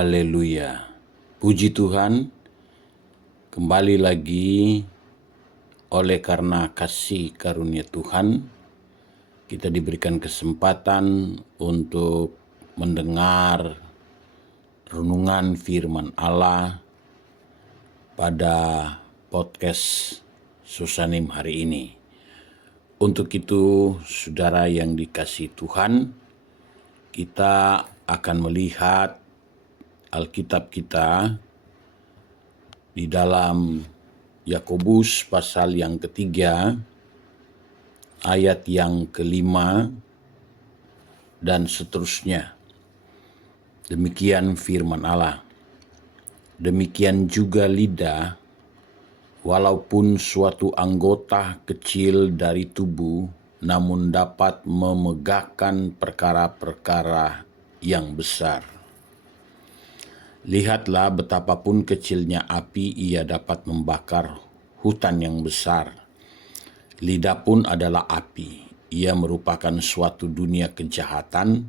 Haleluya. Puji Tuhan, kembali lagi oleh karena kasih karunia Tuhan, kita diberikan kesempatan untuk mendengar renungan firman Allah pada podcast Susanim hari ini. Untuk itu, saudara yang dikasihi Tuhan, kita akan melihat Alkitab kita di dalam Yakobus pasal yang ketiga, ayat yang kelima, dan seterusnya. Demikian firman Allah. Demikian juga lidah, walaupun suatu anggota kecil dari tubuh, namun dapat memegahkan perkara-perkara yang besar. Lihatlah betapapun kecilnya api, ia dapat membakar hutan yang besar. Lidah pun adalah api. Ia merupakan suatu dunia kejahatan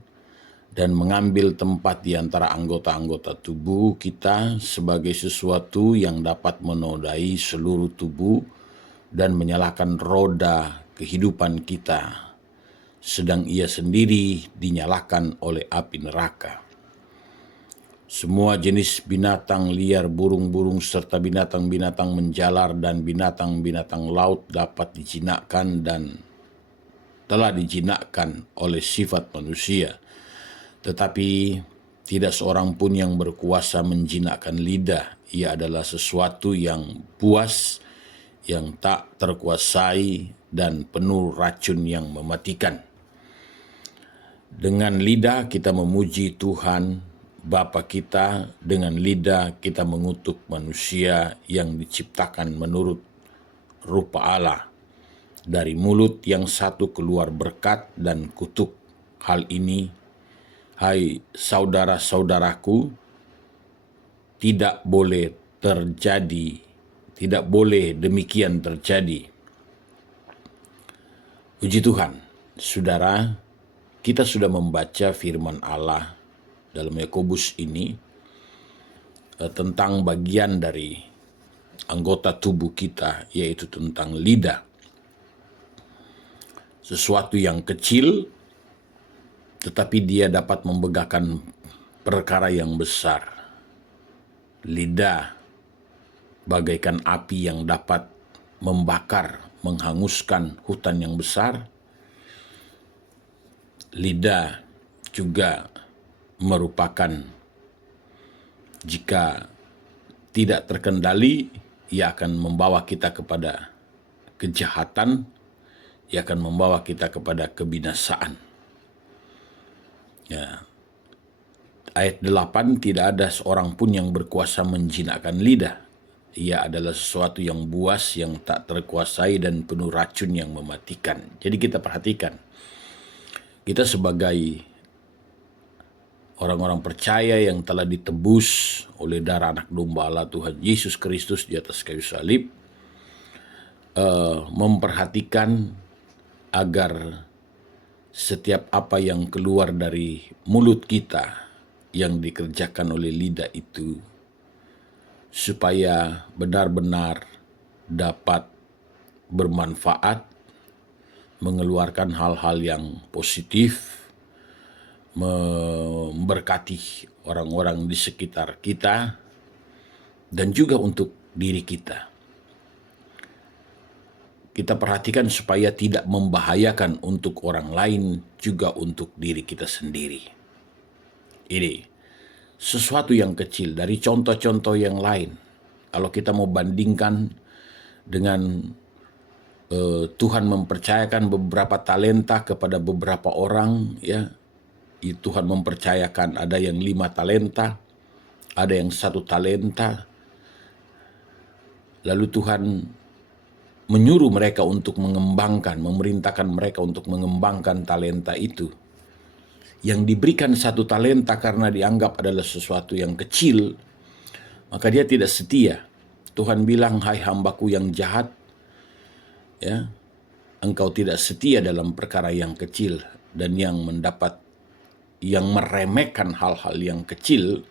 dan mengambil tempat di antara anggota-anggota tubuh kita sebagai sesuatu yang dapat menodai seluruh tubuh dan menyalakan roda kehidupan kita, sedang ia sendiri dinyalakan oleh api neraka. Semua jenis binatang liar, burung-burung, serta binatang-binatang menjalar dan binatang-binatang laut dapat dijinakkan dan telah dijinakkan oleh sifat manusia. Tetapi tidak seorang pun yang berkuasa menjinakkan lidah. Ia adalah sesuatu yang buas, yang tak terkuasai, dan penuh racun yang mematikan. Dengan lidah kita memuji Tuhan Bapa kita, dengan lidah kita mengutuk manusia yang diciptakan menurut rupa Allah. Dari mulut yang satu keluar berkat dan kutuk. Hal ini, hai saudara-saudaraku, tidak boleh terjadi, tidak boleh demikian terjadi. Puji Tuhan, saudara, kita sudah membaca firman Allah dalam Yakobus ini tentang bagian dari anggota tubuh kita, yaitu tentang lidah. Sesuatu yang kecil, tetapi dia dapat membegahkan perkara yang besar. Lidah bagaikan api yang dapat membakar, menghanguskan hutan yang besar. Lidah juga merupakan, jika tidak terkendali, ia akan membawa kita kepada kejahatan, ia akan membawa kita kepada kebinasaan. Ya. Ayat 8, tidak ada seorang pun yang berkuasa menjinakkan lidah. Ia adalah sesuatu yang buas, yang tak terkuasai, dan penuh racun yang mematikan. Jadi kita perhatikan, kita sebagai orang-orang percaya yang telah ditebus oleh darah anak domba Allah Tuhan Yesus Kristus di atas kayu salib, memperhatikan agar setiap apa yang keluar dari mulut kita yang dikerjakan oleh lidah itu, supaya benar-benar dapat bermanfaat, mengeluarkan hal-hal yang positif, memberkati orang-orang di sekitar kita, dan juga untuk diri kita. Kita perhatikan supaya tidak membahayakan untuk orang lain, juga untuk diri kita sendiri. Ini sesuatu yang kecil dari contoh-contoh yang lain. Kalau kita mau bandingkan dengan Tuhan mempercayakan beberapa talenta kepada beberapa orang, ya, Tuhan mempercayakan ada yang 5 talenta, ada yang 1 talenta. Lalu Tuhan menyuruh mereka untuk mengembangkan, memerintahkan mereka untuk mengembangkan talenta itu. Yang diberikan 1 talenta karena dianggap adalah sesuatu yang kecil, maka dia tidak setia. Tuhan bilang, hai hambaku yang jahat, ya, engkau tidak setia dalam perkara yang kecil, dan yang meremehkan hal-hal yang kecil,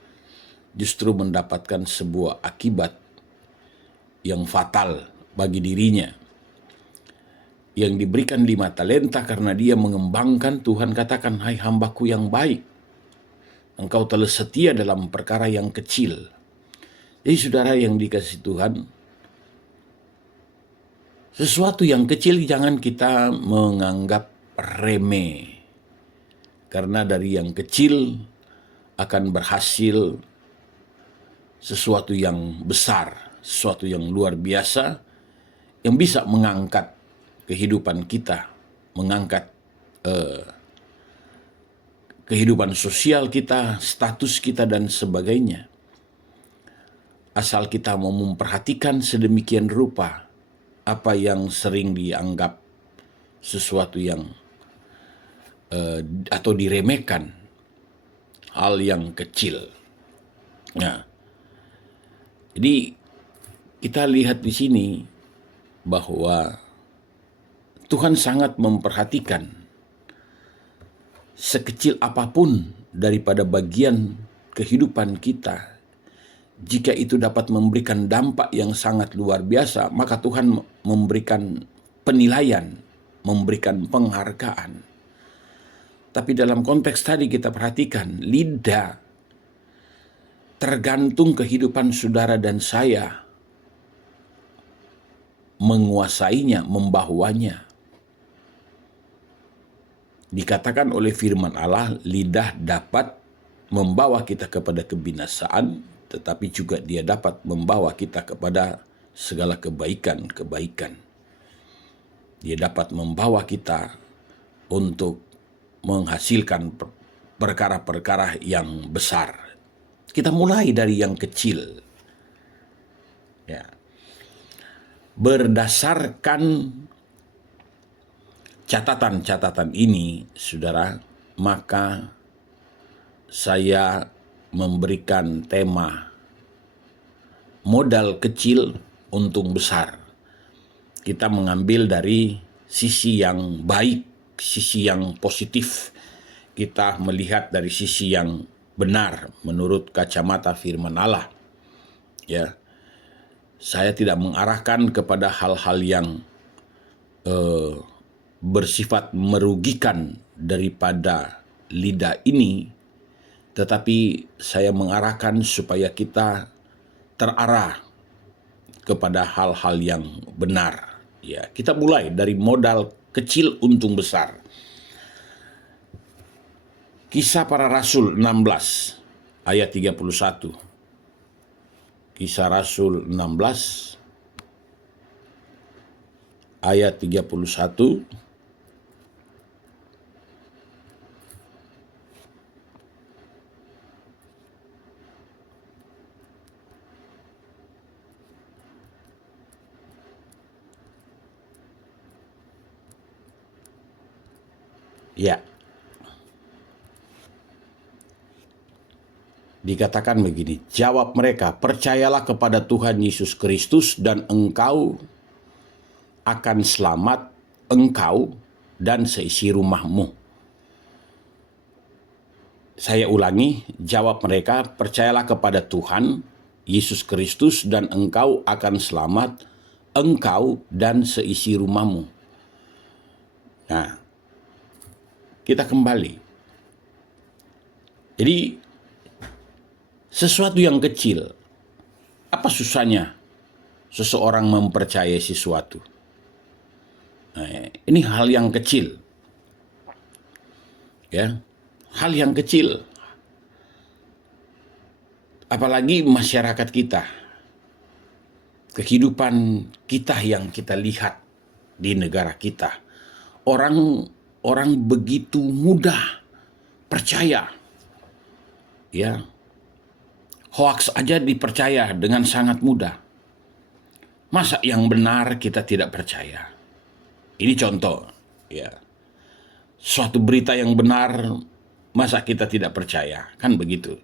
justru mendapatkan sebuah akibat yang fatal bagi dirinya. Yang diberikan 5 talenta karena dia mengembangkan, Tuhan katakan, "Hai hambaku yang baik, engkau telah setia dalam perkara yang kecil." Jadi saudara yang dikasihi Tuhan, sesuatu yang kecil jangan kita menganggap remeh. Karena dari yang kecil akan berhasil sesuatu yang besar, sesuatu yang luar biasa, yang bisa mengangkat kehidupan kita, mengangkat kehidupan sosial kita, status kita, dan sebagainya. Asal kita mau memperhatikan sedemikian rupa apa yang sering dianggap sesuatu yang atau diremehkan, hal yang kecil. Nah, jadi kita lihat di sini bahwa Tuhan sangat memperhatikan sekecil apapun daripada bagian kehidupan kita. Jika itu dapat memberikan dampak yang sangat luar biasa, maka Tuhan memberikan penilaian, memberikan penghargaan. Tapi dalam konteks tadi kita perhatikan, lidah tergantung kehidupan saudara dan saya menguasainya, membawanya. Dikatakan oleh firman Allah, lidah dapat membawa kita kepada kebinasaan, tetapi juga dia dapat membawa kita kepada segala kebaikan-kebaikan. Dia dapat membawa kita untuk menghasilkan perkara-perkara yang besar. Kita mulai dari yang kecil. Ya. Berdasarkan catatan-catatan ini, saudara, maka saya memberikan tema modal kecil untung besar. Kita mengambil dari sisi yang baik, sisi yang positif. Kita melihat dari sisi yang benar menurut kacamata firman Allah. Ya. Saya tidak mengarahkan kepada hal-hal yang bersifat merugikan daripada lidah ini, tetapi saya mengarahkan supaya kita terarah kepada hal-hal yang benar. Ya, kita mulai dari modal kecil untung besar. Kisah Para Rasul 16 ayat 31. Kisah Rasul 16 ayat 31. Ya. Dikatakan begini, jawab mereka, "Percayalah kepada Tuhan Yesus Kristus dan engkau akan selamat, engkau dan seisi rumahmu." Saya ulangi, jawab mereka, "Percayalah kepada Tuhan Yesus Kristus dan engkau akan selamat, engkau dan seisi rumahmu." Nah, kita kembali. Jadi, sesuatu yang kecil, apa susahnya seseorang mempercayai sesuatu? Nah, ini hal yang kecil. Ya, hal yang kecil. Apalagi masyarakat kita. Kehidupan kita yang kita lihat di negara kita. Orang begitu mudah percaya. Ya. Hoaks aja dipercaya dengan sangat mudah. Masa yang benar kita tidak percaya? Ini contoh, ya. Suatu berita yang benar, masa kita tidak percaya? Kan begitu.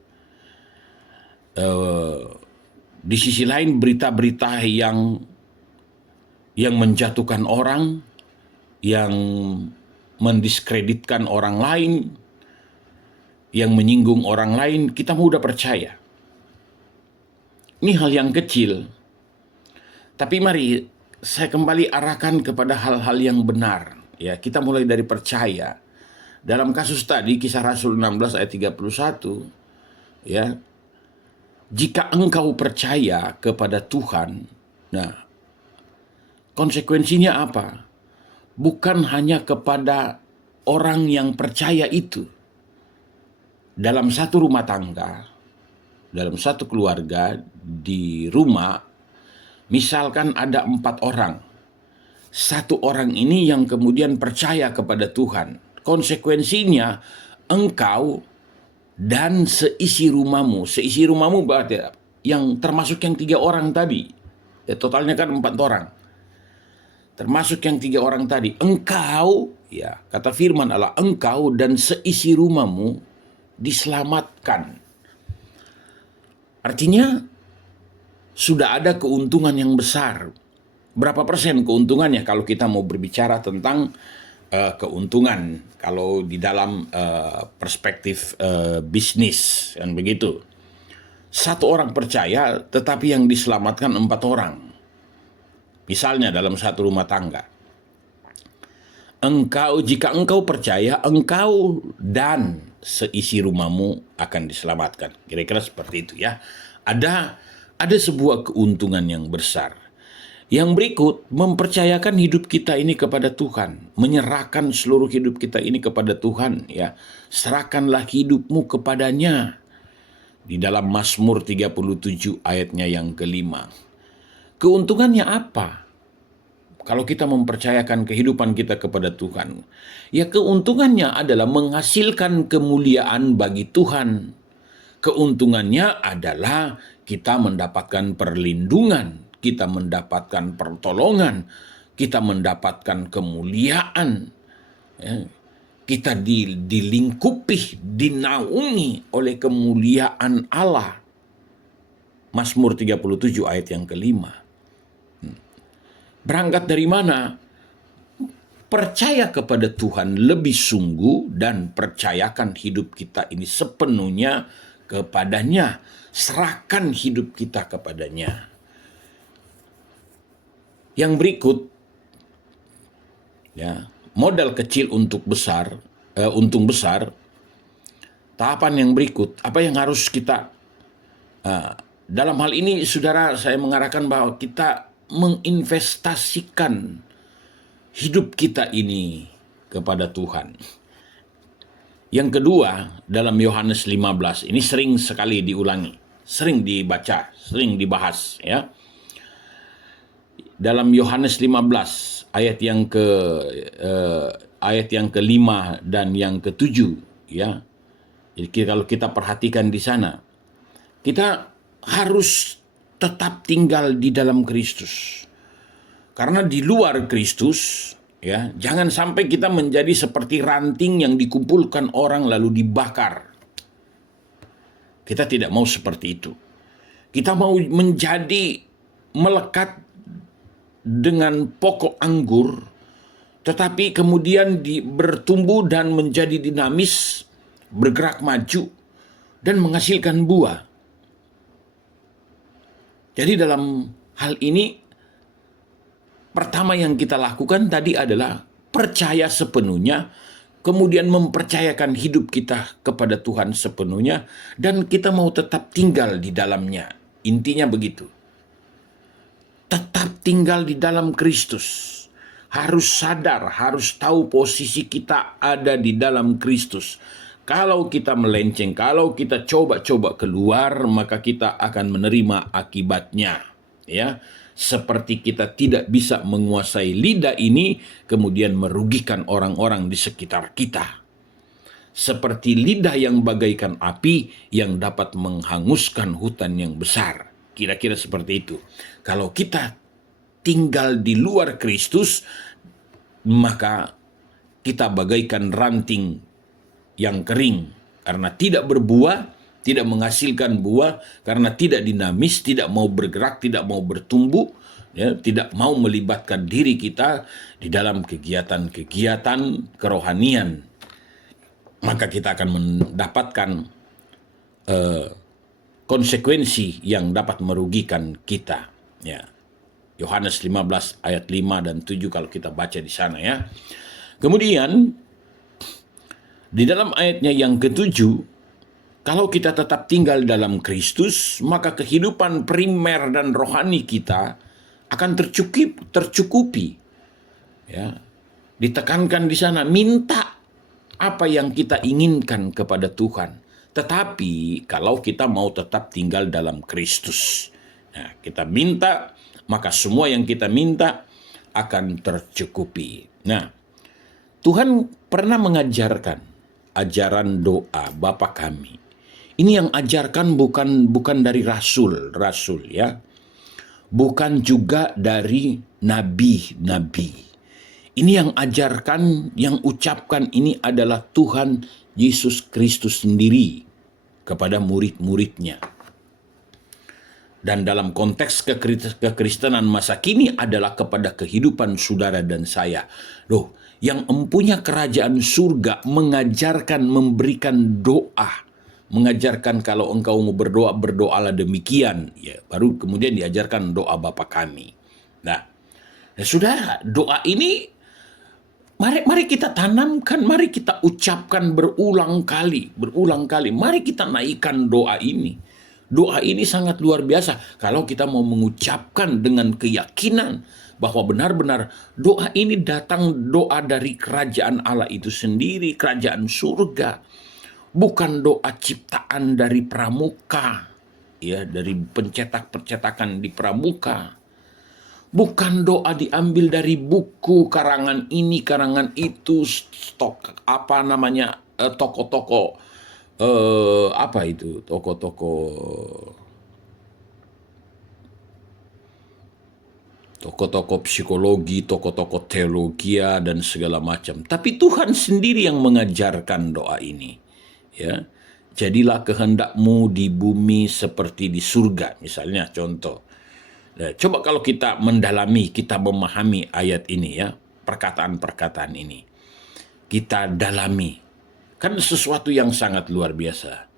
Di sisi lain berita-berita yang menjatuhkan orang, yang mendiskreditkan orang lain, yang menyinggung orang lain, kita mudah percaya. Ini hal yang kecil, tapi mari saya kembali arahkan kepada hal-hal yang benar. Ya, kita mulai dari percaya. Dalam kasus tadi, Kisah Rasul 16 ayat 31, ya, jika engkau percaya kepada Tuhan, nah, konsekuensinya apa? Bukan hanya kepada orang yang percaya itu. Dalam satu rumah tangga, dalam satu keluarga, di rumah, misalkan ada 4 orang. Satu orang ini yang kemudian percaya kepada Tuhan. Konsekuensinya, engkau dan seisi rumahmu. Seisi rumahmu berarti yang termasuk yang 3 orang tadi. Ya, totalnya kan 4 orang. Termasuk yang 3 orang tadi. Engkau, ya, kata firman Allah, engkau dan seisi rumahmu diselamatkan. Artinya sudah ada keuntungan yang besar. Berapa persen keuntungannya kalau kita mau berbicara tentang keuntungan kalau di dalam perspektif bisnis kan begitu. 1 orang percaya tetapi yang diselamatkan 4 orang. Misalnya dalam satu rumah tangga. Jika engkau percaya, engkau dan seisi rumahmu akan diselamatkan. Kira-kira seperti itu ya. Ada sebuah keuntungan yang besar. Yang berikut, mempercayakan hidup kita ini kepada Tuhan, menyerahkan seluruh hidup kita ini kepada Tuhan, ya. Serahkanlah hidupmu kepadanya. Di dalam Mazmur 37 ayatnya yang kelima. Keuntungannya apa? Kalau kita mempercayakan kehidupan kita kepada Tuhan, ya keuntungannya adalah menghasilkan kemuliaan bagi Tuhan. Keuntungannya adalah kita mendapatkan perlindungan, kita mendapatkan pertolongan, kita mendapatkan kemuliaan. Ya. Kita dilingkupi, dinaungi oleh kemuliaan Allah. Mazmur 37 ayat yang kelima. Berangkat dari mana? Percaya kepada Tuhan lebih sungguh dan percayakan hidup kita ini sepenuhnya kepadanya. Serahkan hidup kita kepadanya. Yang berikut, ya, modal kecil untuk besar, untung besar. Tahapan yang berikut, apa yang harus kita dalam hal ini, saudara, saya mengarahkan bahwa kita menginvestasikan hidup kita ini kepada Tuhan. Yang kedua, dalam Yohanes 15, ini sering sekali diulangi, sering dibaca, sering dibahas, ya. Dalam Yohanes 15 ayat yang kelima dan yang ketujuh, ya. Jadi kalau kita perhatikan di sana, kita harus tetap tinggal di dalam Kristus. Karena di luar Kristus, ya, jangan sampai kita menjadi seperti ranting yang dikumpulkan orang lalu dibakar. Kita tidak mau seperti itu. Kita mau melekat dengan pokok anggur, tetapi kemudian bertumbuh dan menjadi dinamis, bergerak maju, dan menghasilkan buah. Jadi dalam hal ini, pertama yang kita lakukan tadi adalah percaya sepenuhnya, kemudian mempercayakan hidup kita kepada Tuhan sepenuhnya, dan kita mau tetap tinggal di dalamnya. Intinya begitu. Tetap tinggal di dalam Kristus. Harus sadar, harus tahu posisi kita ada di dalam Kristus. Kalau kita melenceng, kalau kita coba-coba keluar, maka kita akan menerima akibatnya. Ya, seperti kita tidak bisa menguasai lidah ini, kemudian merugikan orang-orang di sekitar kita. Seperti lidah yang bagaikan api yang dapat menghanguskan hutan yang besar. Kira-kira seperti itu. Kalau kita tinggal di luar Kristus, maka kita bagaikan ranting yang kering karena tidak berbuah, tidak menghasilkan buah, karena tidak dinamis, tidak mau bergerak, tidak mau bertumbuh, ya, tidak mau melibatkan diri kita di dalam kegiatan-kegiatan kerohanian. Maka kita akan mendapatkan konsekuensi yang dapat merugikan kita. Ya. Yohanes 15 ayat 5 dan 7 kalau kita baca di sana ya. Kemudian di dalam ayatnya yang ketujuh, kalau kita tetap tinggal dalam Kristus, maka kehidupan primer dan rohani kita akan tercukupi. Ya. Ditekankan di sana, minta apa yang kita inginkan kepada Tuhan. Tetapi kalau kita mau tetap tinggal dalam Kristus, nah, kita minta, maka semua yang kita minta akan tercukupi. Nah, Tuhan pernah mengajarkan ajaran doa Bapa kami. Ini yang ajarkan bukan dari rasul ya. Bukan juga dari nabi-nabi. Ini yang ajarkan, yang ucapkan ini adalah Tuhan Yesus Kristus sendiri kepada murid-muridnya. Dan dalam konteks kekristenan masa kini adalah kepada kehidupan saudara dan saya. Loh, yang empunya kerajaan surga mengajarkan memberikan doa. Mengajarkan kalau engkau mau berdoa, berdoalah demikian. Ya, baru kemudian diajarkan doa Bapa kami. Nah, saudara, doa ini mari kita tanamkan, mari kita ucapkan berulang kali. Mari kita naikkan doa ini. Doa ini sangat luar biasa. Kalau kita mau mengucapkan dengan keyakinan bahwa benar-benar doa ini datang doa dari kerajaan Allah itu sendiri, kerajaan surga. Bukan doa ciptaan dari pramuka, ya, dari pencetak-percetakan di pramuka. Bukan doa diambil dari buku karangan ini, karangan itu, toko-toko toko-toko psikologi, toko-toko teologi dan segala macam. Tapi Tuhan sendiri yang mengajarkan doa ini. Ya, jadilah kehendakmu di bumi seperti di surga, misalnya contoh. Nah, coba kalau kita mendalami, kita memahami ayat ini ya, perkataan-perkataan ini. Kita dalami. Kan sesuatu yang sangat luar biasa.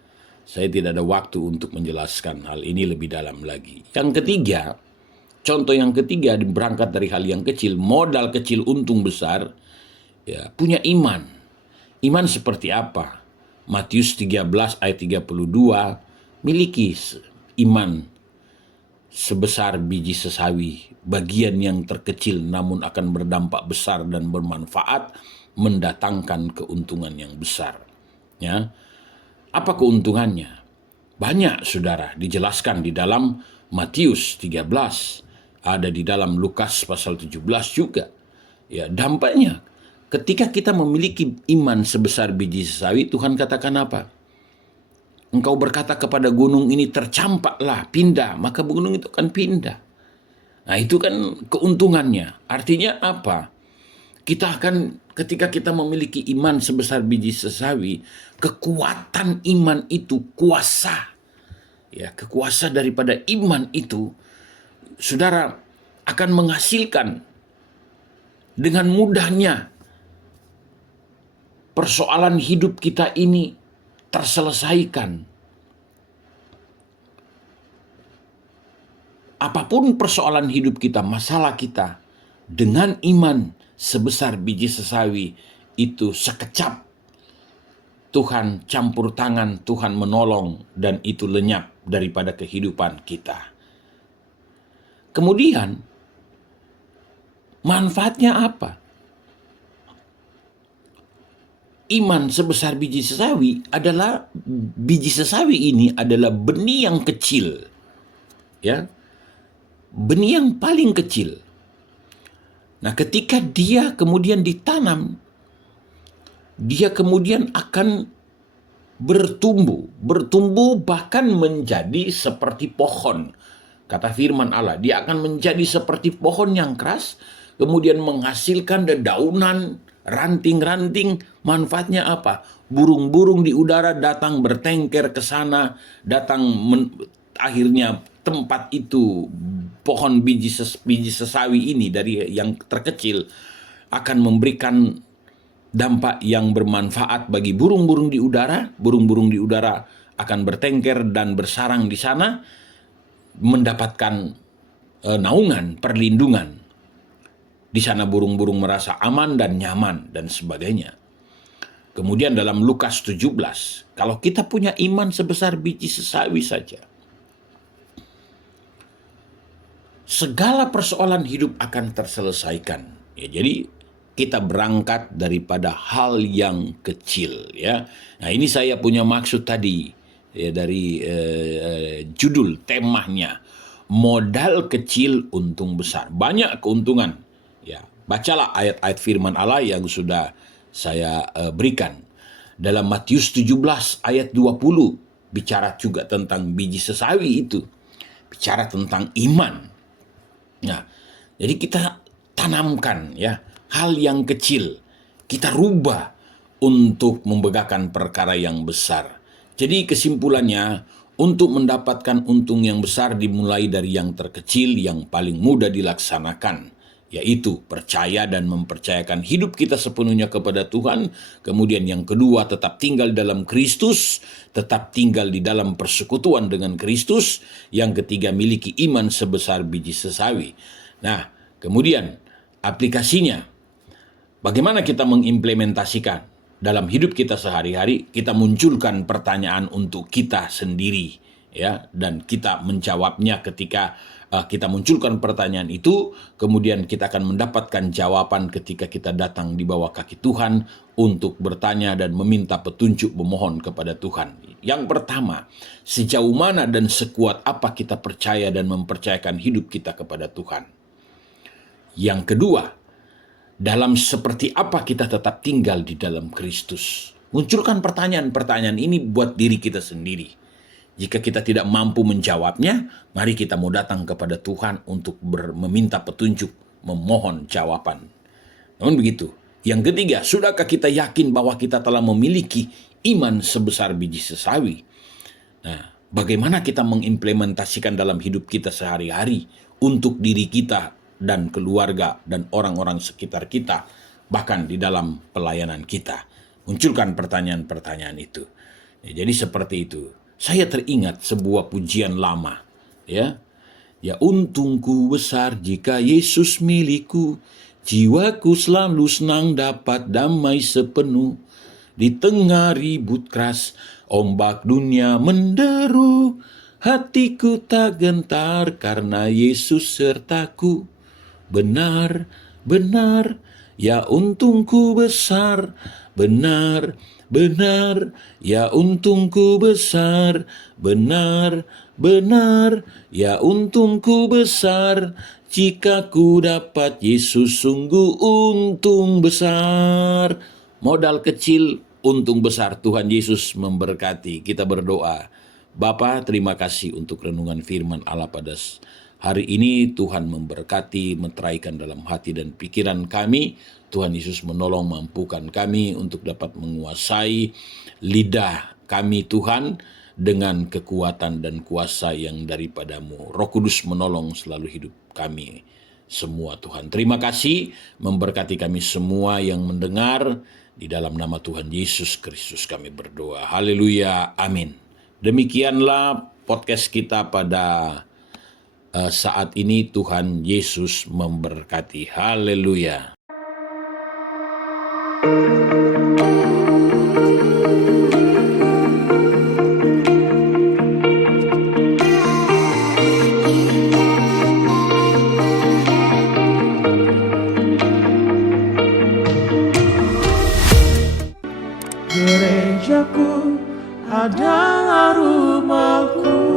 Saya tidak ada waktu untuk menjelaskan hal ini lebih dalam lagi. Yang ketiga, contoh yang ketiga berangkat dari hal yang kecil, modal kecil untung besar, ya, punya iman. Iman seperti apa? Matius 13 ayat 32, miliki iman sebesar biji sesawi, bagian yang terkecil namun akan berdampak besar dan bermanfaat, mendatangkan keuntungan yang besar. Ya. Apa keuntungannya? Banyak, saudara, dijelaskan di dalam Matius 13, ada di dalam Lukas pasal 17 juga. Ya, dampaknya ketika kita memiliki iman sebesar biji sesawi, Tuhan katakan apa? Engkau berkata kepada gunung ini, tercampaklah, pindah, maka gunung itu akan pindah. Nah, itu kan keuntungannya. Artinya apa? Kita akan, ketika kita memiliki iman sebesar biji sesawi, kekuatan iman itu, kuasa. Ya, kekuasa daripada iman itu, saudara, akan menghasilkan dengan mudahnya persoalan hidup kita ini terselesaikan. Apapun persoalan hidup kita, masalah kita, dengan iman sebesar biji sesawi itu sekejap Tuhan campur tangan, Tuhan menolong, dan itu lenyap daripada kehidupan kita. Kemudian manfaatnya apa? Iman sebesar biji sesawi adalah, biji sesawi ini adalah benih yang kecil. Ya. Benih yang paling kecil. Nah, ketika dia kemudian ditanam, dia kemudian akan bertumbuh bahkan menjadi seperti pohon. Kata firman Allah, dia akan menjadi seperti pohon yang keras, kemudian menghasilkan dedaunan, ranting-ranting. Manfaatnya apa? Burung-burung di udara datang bertengker ke sana, akhirnya tempat itu, pohon biji sesawi ini dari yang terkecil akan memberikan dampak yang bermanfaat bagi burung-burung di udara. Burung-burung di udara akan bertengker dan bersarang di sana, mendapatkan naungan, perlindungan. Di sana burung-burung merasa aman dan nyaman dan sebagainya. Kemudian dalam Lukas 17, kalau kita punya iman sebesar biji sesawi saja, segala persoalan hidup akan terselesaikan. Ya, jadi kita berangkat daripada hal yang kecil, ya. Nah, ini saya punya maksud tadi ya, dari judul temanya, modal kecil untung besar. Banyak keuntungan. Ya, bacalah ayat-ayat firman Allah yang sudah saya berikan. Dalam Matius 17 ayat 20 bicara juga tentang biji sesawi itu. Bicara tentang iman. Nah, jadi kita tanamkan ya hal yang kecil, kita rubah untuk membegakan perkara yang besar. Jadi kesimpulannya, untuk mendapatkan untung yang besar dimulai dari yang terkecil yang paling mudah dilaksanakan, yaitu percaya dan mempercayakan hidup kita sepenuhnya kepada Tuhan. Kemudian yang kedua, tetap tinggal dalam Kristus, tetap tinggal di dalam persekutuan dengan Kristus. Yang ketiga, miliki iman sebesar biji sesawi. Nah, kemudian aplikasinya, bagaimana kita mengimplementasikan dalam hidup kita sehari-hari? Kita munculkan pertanyaan untuk kita sendiri, ya, dan kita menjawabnya. Ketika kita munculkan pertanyaan itu, kemudian kita akan mendapatkan jawaban ketika kita datang di bawah kaki Tuhan untuk bertanya dan meminta petunjuk, memohon kepada Tuhan. Yang pertama, sejauh mana dan sekuat apa kita percaya dan mempercayakan hidup kita kepada Tuhan. Yang kedua, dalam seperti apa kita tetap tinggal di dalam Kristus. Munculkan pertanyaan-pertanyaan ini buat diri kita sendiri. Jika kita tidak mampu menjawabnya, mari kita mau datang kepada Tuhan untuk meminta petunjuk, memohon jawaban. Namun begitu. Yang ketiga, sudahkah kita yakin bahwa kita telah memiliki iman sebesar biji sesawi? Nah, bagaimana kita mengimplementasikan dalam hidup kita sehari-hari untuk diri kita dan keluarga dan orang-orang sekitar kita, bahkan di dalam pelayanan kita? Munculkan pertanyaan-pertanyaan itu. Ya, jadi seperti itu. Saya teringat sebuah pujian lama, ya. Ya, untungku besar jika Yesus milikku, jiwaku selalu senang dapat damai sepenuh. Di tengah ribut keras, ombak dunia menderu, hatiku tak gentar karena Yesus sertaku. Benar, benar, ya untungku besar, benar, benar, ya untungku besar, benar, benar, ya untungku besar, jika ku dapat Yesus sungguh untung besar. Modal kecil, untung besar. Tuhan Yesus memberkati. Kita berdoa. Bapa, terima kasih untuk renungan firman Allah pada hari ini. Tuhan memberkati, meteraikan dalam hati dan pikiran kami. Tuhan Yesus menolong, mampukan kami untuk dapat menguasai lidah kami Tuhan dengan kekuatan dan kuasa yang daripadamu. Roh Kudus menolong selalu hidup kami semua Tuhan. Terima kasih, memberkati kami semua yang mendengar. Di dalam nama Tuhan Yesus Kristus kami berdoa. Haleluya, amin. Demikianlah podcast kita pada saat ini. Tuhan Yesus memberkati. Haleluya. Gerejaku adalah rumahku,